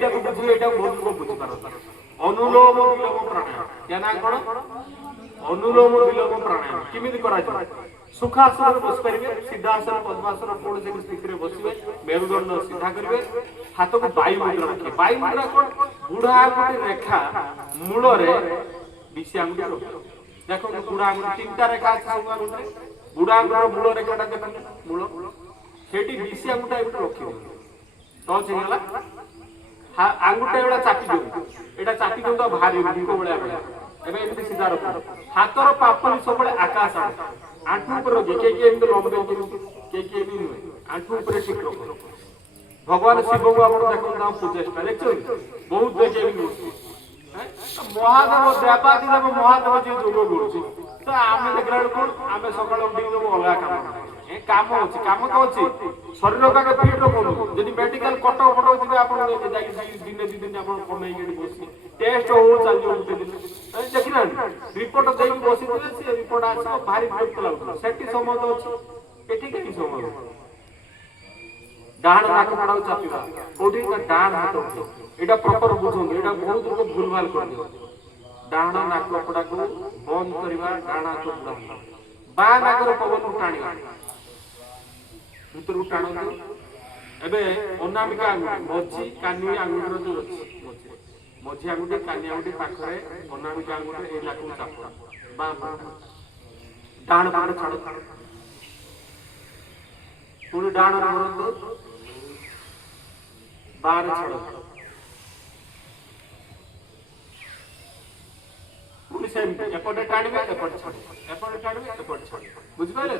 এইটা বুঝিবে এটা বহুত লোক বুঝি পারত অনুলোম বিলোম প্রাণায়াম या ना कोन अनुलोम विलोम प्राणायाम किमिति करा जाय सुखासन बस करिवे सिद्धासन पद्मासन कोन से स्थिति रे बसिवे मेरुदंड सीधा करिवे हाथ को वायु मुद्रा रखिए वायु मुद्रा कोन बुढ़ा आंगुठी रेखा मूल रे बिसी आंगुठी रखिए देखो बुढ़ा आंगुठी तीनटा रेखा আছে सब आंगुठी बुढ़ा आंगुठी मूल रेखाटा देखो मूल सेठी बिसी आंगुठा एबे रखिए तो चला आंगुठा एटा चापी दो एटा चापी दो तो भारी दीप बळा बळा एबे एमती सीधा रखो हाथर पापली सब आकाश आंठू ऊपर रखे के एमती लंबे के भी नुहे आंठू ऊपर ठीक रखो भगवान शिव को आपण देखो ना पूजेष्टा देखो बहुत देखे भी महादेव देवादिदेव महादेव जे जोग गुरुछि तो आमे देखला कोन आमे सकाळ उठी जो अलगा काम काम तो अच्छी शरीर का फिट रखो जदि मेडिकल कटक फटक जी आप दिन दिन आप बस टेस्ट हो चलिए गोटे दिन देखना रिपोर्ट देख बस से रिपोर्ट आस भारी विरक्त लगुला से समय तो अच्छी ये समय डाण नाक पड़ा चापा कौटी डाण हाथ यहाँ प्रपर बुझे यहाँ बहुत लोग भूल भाल कर डाण नाक पड़ा को बंद करवा डाण हाथ पड़ा बा नागर पवन टाणिया भीतर टाण एबे अनामिका मझी कानी आंगुठीर जो अच्छी मझी आंगुठी कानी आंगुठी पाखरे अनामिका आंगुठी ए नाक चापा बा डाण पाड़ छाड़ पुणी डाण धरतु बार छाड़ पुणी सेमती एपटे टाणिबे एपटे छाड़ एपटे टाणिबे एपटे छाड़ बुझि पाइले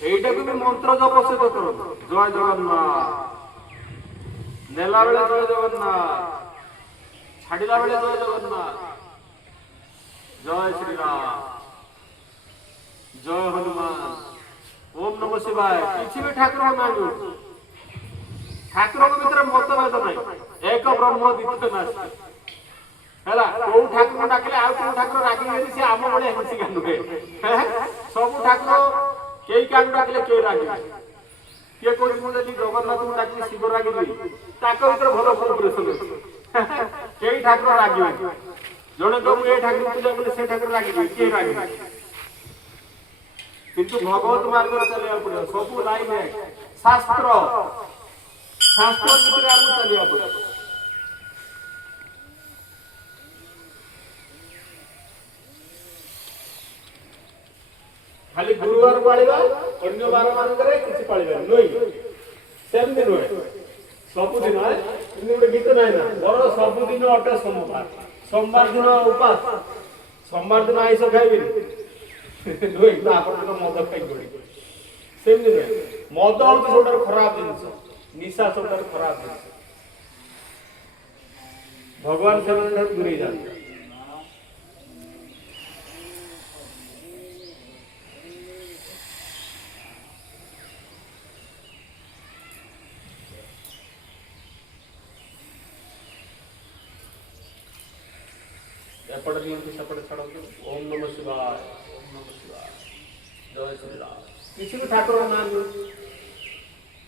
এইটা भी मंत्र जप सहित करो जय जगन्नाथ नेला बेले जय जगन्नाथ छाड़िला बेले जय जगन्नाथ जय श्री राम जय हनुमान ओम नमः शिवाय किसी भी ठाकुर मांगो ठाकुर भीतर मतभेद नहीं एक ब्रह्म द्वितीय नास्ति हैला को ठाकुर डाकले आ को ठाकुर रागी से आम बळे हंसी गानुए सब ठाकुर केई कान डाकले के रागी के कोइ मुझे जगन्नाथ को डाकले शिव रागी दी ताको भीतर भलो कोऑपरेशन अछि केई ठाकुर रागी जने को ए ठाकुर पूजा बोले से ठाकुर रागी दी के रागी किंतु भगवत मार्ग रे चलिया पड़े सब लाइन है शास्त्र शास्त्र भीतर हम चलिया पड़े खाली गुरुवार पाळिबा अन्य बार मानकरे किछि पाळिबा नई सेम दिन होय सब दिन है इने गोटे गीत नाही ना बरो सब दिन अटे सोमवार सोमवार दिन उपास सोमवार दिन आइस खाइबे नई तो आपण तो मद खाइ गडी सेम दिन है मद और छोटर खराब जिंस निशा छोटर खराब जिंस भगवान से दूर जाते एपटे दियंतु सेपटे छाड़ो ओम नमः शिवाय जय श्री राम किसी भी ठाकुर नाम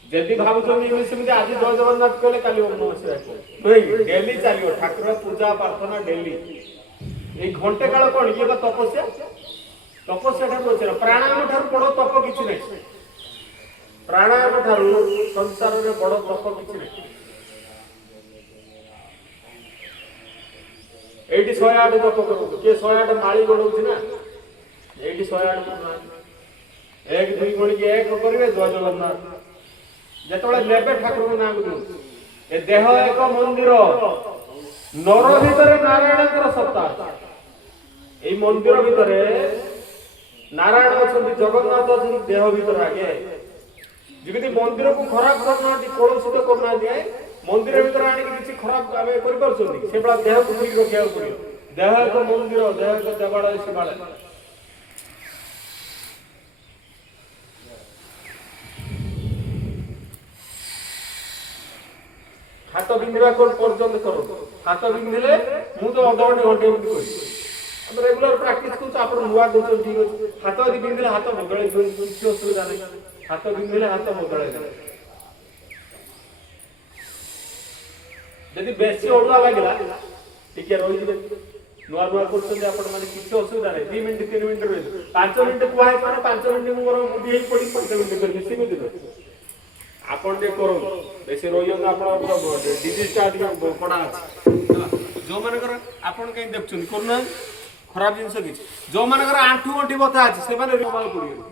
जदि भावुछन इंग्लिश में आज जय जगन्नाथ कहले काली ओम नमः शिवाय नहीं डेली चलियो ठाकुर पूजा प्रार्थना डेली एक घंटे काल कोन ये तपस्या तपस्या ठाकुर होछ प्राणायाम ठाकुर बड़ तप किछि नै प्राणायाम ठाकुर संसार रे बड़ तप किछि नै एटी 108 जप करू के 108 माळी गडौछि ना एटी 108 करना एक दुई गणी के एक करबे जय जगन्नाथ जेतोले लेबे ठाकुर नाम दु ए देह एक मंदिर नर भीतर नारायणकर सत्ता ए मंदिर भीतर नारायण अछंती जगन्नाथ अछंती देह भीतर आगे जेमिति मंदिर को खराब करना कलुषित करना दिए मंदिर भीतर आनी किसी खराब आमे करि परछोनी से बड़ा देह को ठीक रखिया पड़ियो देह को मंदिर देह को देवालय शिवालय हाथ बिंदिबा कोन पर्यंत करो हाथ बिंदिले मु तो अधघंटे घंटे एमति करी हम रेगुलर प्रैक्टिस को आपण नुवा दोछ ठीक हाथ यदि बिंदिले हाथ बदळे किछि असुविधा नै हाथ बिंदिले हाथ बदळे ଯଦି ବେଶୀ ଅଡୁଆ ଲାଗିଲା ଟିକେ ରହିଯିବେ ନୂଆ ନୂଆ କରୁଛନ୍ତି ଆପଣ ମାନେ କିଛି ଅସୁବିଧା ନାହିଁ 2 ମିନିଟ୍ 3 ମିନିଟ୍ ରହିବେ 5 ମିନିଟ୍ କୁହା ହେଇପାରେ 5 ମିନିଟ୍ ମୁଁ ମୋର ମୁଣ୍ଡି ହେଇ ପଡି 5 ମିନିଟ୍ କରିବି ସେମିତି ନୁହେଁ ଆପଣ ଟିକେ କରନ୍ତୁ ବେଶୀ ରହିଯାନ୍ତୁ ଆପଣଙ୍କର ଡିଜିଜଟା ଟିକେ କଡ଼ା ଅଛି ହେଲା ଯୋଉମାନଙ୍କର ଆପଣ କାହିଁ ଦେଖୁଛନ୍ତି କରୁନାହାନ୍ତି ଖରାପ ଜିନିଷ କିଛି ଯୋଉମାନଙ୍କର ଆଣ୍ଠୁ ଗଣ୍ଠି ବଥା ଅଛି ସେମାନେ ରହିବାକୁ ପଡ଼ିବ